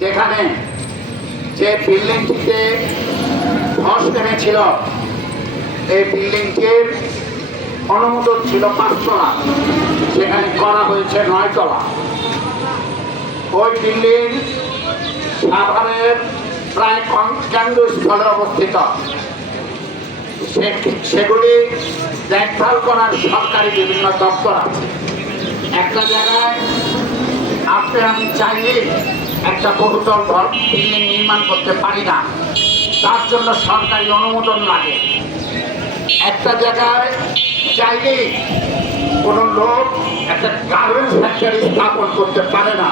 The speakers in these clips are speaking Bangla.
যেখানে যে বিল্ডিংটিতে ধস নেমেছিল এই বিল্ডিংটির অনুমোদন ছিল 5 তলা, সেখানে করা হয়েছে 9 তলা। ওই বিল্ডিং সাভারের প্রায় কেন্দ্রস্থলে অবস্থিত। সেগুলি দেখভাল করার সরকারি বিভিন্ন দপ্তর আছে। একটা জায়গায় আপনি আমি চাইলে একটা বহুতল বিল্ডিং নির্মাণ করতে পারি না, তার জন্য সরকারি অনুমোদন লাগে। একটা জায়গায় চাইলে কোনো লোক একটা গার্মেন্টস ফ্যাক্টরি স্থাপন করতে পারে না,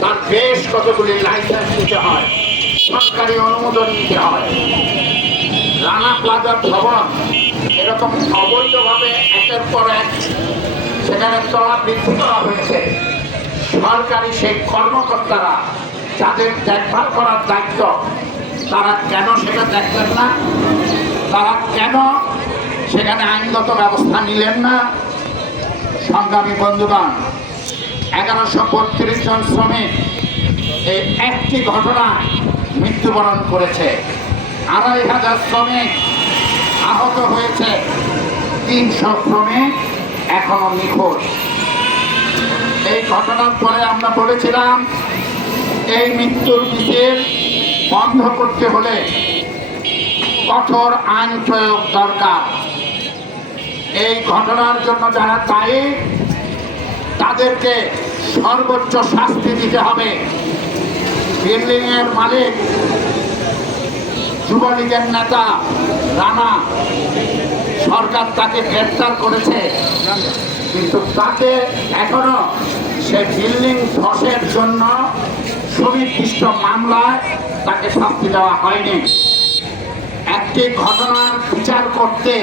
তার বেশ কতগুলি লাইসেন্স নিতে হয়, সরকারি অনুমোদন নিতে হয়। রানা প্লাজা ভবন এরকম অবৈধভাবে একের পর এক সেখানে তলা বৃদ্ধি করা হয়েছে। সরকারি সেই কর্মকর্তারা যাদের দেখভাল করার দায়িত্ব, তারা কেন সেটা দেখলেন না? তারা কেন সেখানে আইনগত ব্যবস্থা নিলেন না? সংগ্রামী বন্ধুগণ, 1132 জন শ্রমিক এই একটি ঘটনায় মৃত্যুবরণ করেছে। 2500 শ্রমিক আহত হয়েছে, 300 শ্রমিক এখনো নিখোঁজ। এই ঘটনার পরে আমরা বলেছিলাম এই মৃত্যুর মিছিল বন্ধ করতে হলে কঠোর আইন প্রয়োগ দরকার। এই ঘটনার জন্য যারা দায়ী তাদেরকে সর্বোচ্চ শাস্তি দিতে হবে। বিল্ডিং এর মালিক যুবলীগের নেতা রানা, সরকার তাকে গ্রেফতার করেছে, কিন্তু তাকে এখনো সে বিল্ডিং ধসের জন্য সুনির্দিষ্ট মামলায় তাকে শাস্তি দেওয়া হয়নি। একটি ঘটনার বিচার করতে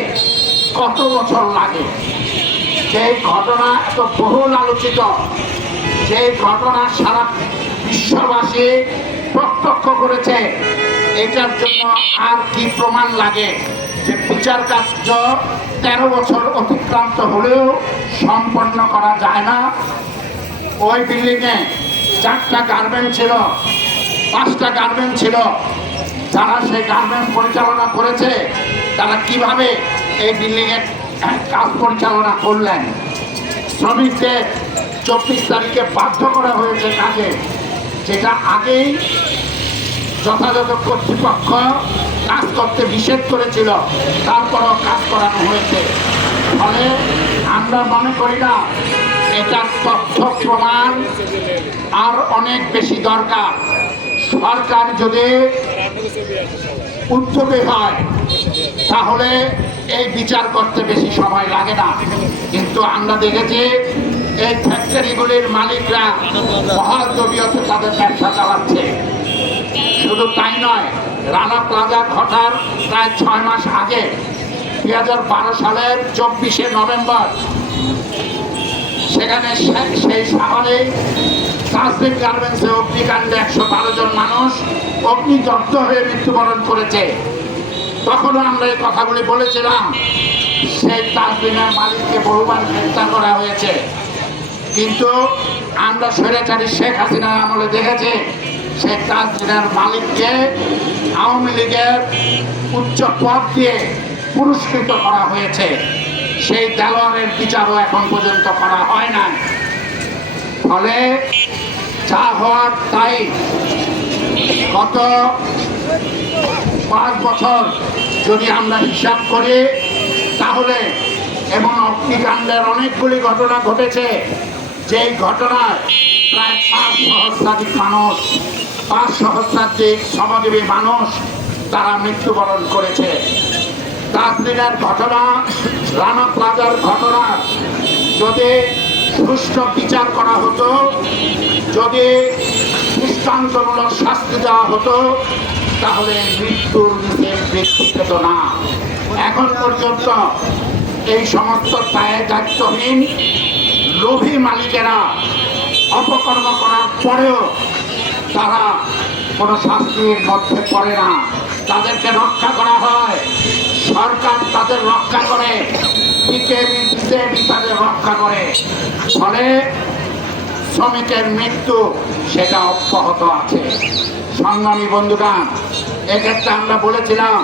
কত বছর লাগে? সেই ঘটনা এত বহুল আলোচিত, যে ঘটনা সারা বিশ্ববাসী প্রত্যক্ষ করেছে, এটার জন্য আর কি প্রমাণ লাগে যে বিচার কার্য 13 বছর অতিক্রান্ত হলেও সম্পন্ন করা যায় না? ওই বিল্ডিংয়ে 4টা গার্মেন্ট ছিল, 5টা গার্মেন্ট ছিল। যারা সেই গার্মেন্ট পরিচালনা করেছে তারা কিভাবে এই বিল্ডিংয়ের কাজ পরিচালনা করলেন? শ্রমিকদের 24 তারিখে বাধ্য করা হয়েছে কাজে, যেটা আগেই যথাযথ কর্তৃপক্ষ কাজ করতে নিষেধ করেছিল, তারপরও কাজ করানো হয়েছে। ফলে আমরা মনে করি না এটার তথ্য প্রমাণ আর অনেক বেশি দরকার। সরকার যদি উদ্যোগী হয় তাহলে এই বিচার করতে বেশি সময় লাগে না। কিন্তু আমরা দেখেছি এই ফ্যাক্টরিগুলির মালিকরা মহাদবীয়তে তাদের ব্যবসা চালাচ্ছে। শুধু তাই নয়, রানা প্লাজা ঘটার প্রায় 6 মাস আগে 2012 সালের 24শে নভেম্বর সেখানে সেই সাভারে তাসলিম গার্মেন্টসে অগ্নিকাণ্ডে 112 জন মানুষ অগ্নিদগ্ধ হয়ে মৃত্যুবরণ করেছে। তখনও আমরা এই কথাগুলি বলেছিলাম। সেই তাসলিমের মালিককে বহুবার গ্রেফতার করা হয়েছে, কিন্তু আমরা স্বৈরাচারী শেখ হাসিনার আমলে দেখেছি সেই তাসলিমের মালিককে আওয়ামী লীগের উচ্চ পদ দিয়ে পুরস্কৃত করা হয়েছে। সেই দেলোয়ারের বিচারও এখন পর্যন্ত করা হয় না। ফলে যা হওয়ার তাই। গত 5 বছর যদি আমরা হিসাব করি তাহলে এমন অগ্নিকাণ্ডের অনেকগুলি ঘটনা ঘটেছে, যেই ঘটনায় প্রায় 5 সহস্রাধিক মানুষ, 5 সহস্রাধিক শ্রমজীবী মানুষ তারা মৃত্যুবরণ করেছে। তাসলিমের ঘটনা, রানা প্লাজার ঘটনা যদি সুষ্ঠু বিচার করা হতো, যদি দৃষ্টান্তমূলক শাস্তি দেওয়া হতো, তাহলে মৃত্যুর নিচে ব্যক্তি পেত না। এখন পর্যন্ত এই সমস্ত দায়িত্বহীন লোভী মালিকেরা অপকর্ম করার পরেও তারা কোনো শাস্তির মধ্যে পড়ে না। তাদেরকে রক্ষা করা হয়, সরকার তাদের রক্ষা করে, বিজেপি তাদের রক্ষা করে। ফলে শ্রমিকের মৃত্যু সেটা অব্যাহত আছে। সংগ্রামী বন্ধুগণ, এক্ষেত্রে আমরা বলেছিলাম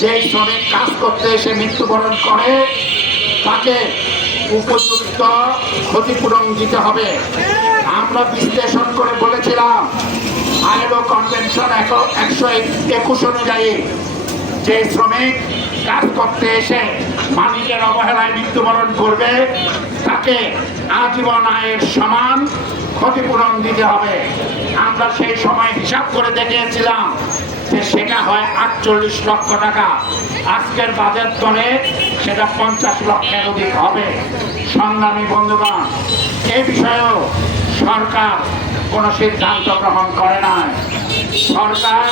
যে শ্রমিক কাজ করতে এসে মৃত্যুবরণ করে তাকে উপযুক্ত ক্ষতিপূরণ দিতে হবে। আমরা বিশ্লেষণ করে বলেছিলাম আইএলও কনভেনশন 121 অনুযায়ী যে শ্রমিক কাজ করতে এসে মালিকের অবহেলায় মৃত্যুবরণ করবে তাকে আজীবন আয়ের সমান ক্ষতিপূরণ দিতে হবে। আমরা সেই সময় হিসাব করে দেখিয়েছিলাম যে সেটা হয় 48 লক্ষ টাকা, আজকের বাজেট দরে সেটা 50 লক্ষের অধিক হবে। সংগ্রামী বন্ধুগণ, এ বিষয়েও সরকার কোনো সিদ্ধান্ত গ্রহণ করে নাই। সরকার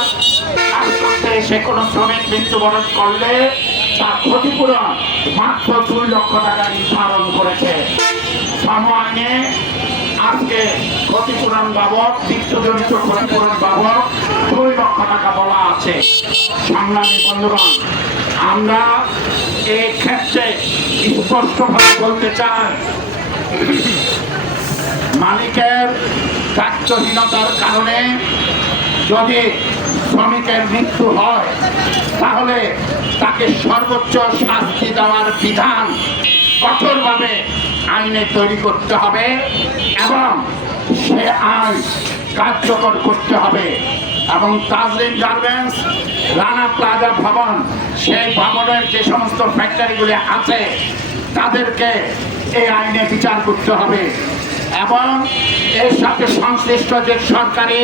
কাজ করতে এসে কোনো শ্রমিক মৃত্যুবরণ করলে তার ক্ষতিপূরণ মাত্র 2 লক্ষ টাকা নির্ধারণ করেছে। শ্রম আইনে আজকে ক্ষতিপূরণ বাবদ, মৃত্যুজনিত ক্ষতিপূরণ বাবদ 2 লক্ষ টাকা বলা আছে। সংগ্রামী বন্ধুগণ, আমরা এই ক্ষেত্রে স্পষ্টভাবে বলতে চাই, মালিকের দায়িত্বহীনতার কারণে যদি শ্রমিকের মৃত্যু হয় তাহলে তাকে সর্বোচ্চ শাস্তি দেওয়ার বিধান কঠোরভাবে আইনে তৈরি করতে হবে এবং সে আইন কার্যকর করতে হবে। এবং তাজরিন গার্মেন্টস, রানা প্লাজা ভবন, সেই ভবনের যে সমস্ত ফ্যাক্টরিগুলি আছে তাদেরকে এই আইনে বিচার করতে হবে এবং এর সাথে সংশ্লিষ্ট যে সরকারি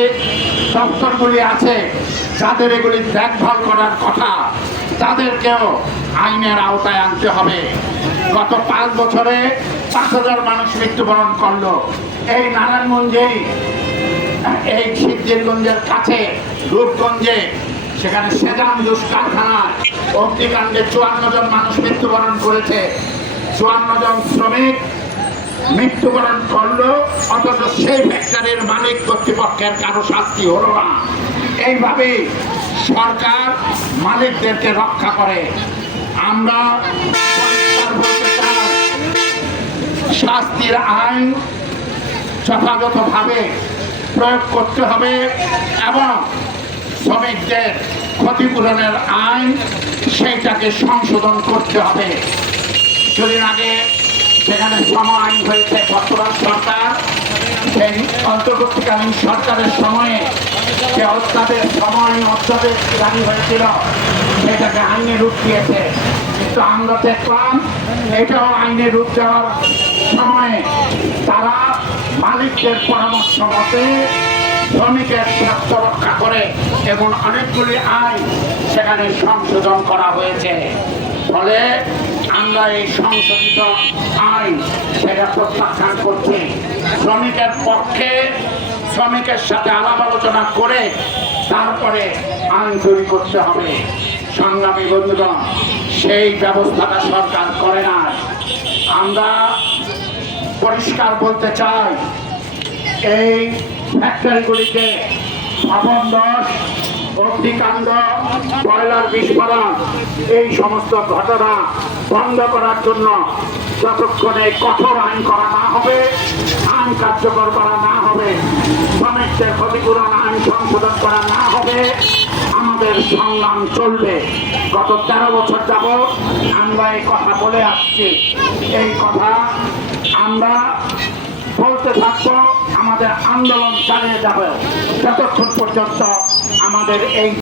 দপ্তরগুলি আছে যাদের এগুলি দেখভাল করার কথা তাদেরকেও আইনের আওতায় আনতে হবে। গত 5 বছরে 5,000 মানুষ মৃত্যুবরণ করলো এই নারায়ণগঞ্জেই, এই সিদ্ধিরগঞ্জের কাছে রূপগঞ্জে, সেখানে সেজান জুস কারখানায় অগ্নিকাণ্ডে 54 জন মানুষ মৃত্যুবরণ করেছে। 54 জন শ্রমিক মৃত্যুবরণ করলো, অথচ সেই ফ্যাক্টরির মালিক কর্তৃপক্ষের কারো শাস্তি হলো না। এইভাবে সরকার মালিকদেরকে রক্ষা করে। আমরা পরিষ্কার বলতে চাই, শাস্তির আইন যথাযথভাবে প্রয়োগ করতে হবে এবং শ্রমিকদের ক্ষতিপূরণের আইন সেইটাকে সংশোধন করতে হবে। কিছুদিন আগে সেখানে শ্রম আইন হয়েছে, বর্তমান সরকার সেই অন্তর্বর্তীকালীন সরকারের সময়ে যে অধ্যাদেশ, শ্রম আইন অধ্যাদেশ জারি হয়েছিল সেটাকে আইনে রূপ দিয়েছে। কিন্তু আমরা দেখলাম এটাও আইনে রূপ দেওয়ার সময়ে তারা মালিকদের পরামর্শ মতে শ্রমিকের স্বার্থ রক্ষা করে এবং অনেকগুলি আইন সেখানে সংশোধন করা হয়েছে। ফলে আমরা এই সংশোধিত আইন সেটা প্রত্যাখ্যান করছি। শ্রমিকের পক্ষে শ্রমিকের সাথে আলাপ আলোচনা করে তারপরে আইন তৈরি করতে হবে। সংগ্রামী বন্ধুগণ, সেই ব্যবস্থাটা সরকার করে না। আমরা পরিষ্কার বলতে চাই, এই ফ্যাক্টরিগুলিতে ভবন ধস, অগ্নিকাণ্ড, কয়লার বিস্ফোরণ, এই সমস্ত ঘটনা বন্ধ করার জন্য যতক্ষণে কঠোর আইন করা না হবে, আইন কার্যকর করা না হবে, শ্রমিকদের ক্ষতিপূরণ আইন সংশোধন করা না হবে, আমাদের সংগ্রাম চলবে। গত 13 বছর যাবৎ আমরা এই কথা বলে আসছি। এই কথা আমরা বলতে থাকবো, আমাদের আন্দোলন চালিয়ে যাবে যতক্ষণ পর্যন্ত আমাদের এই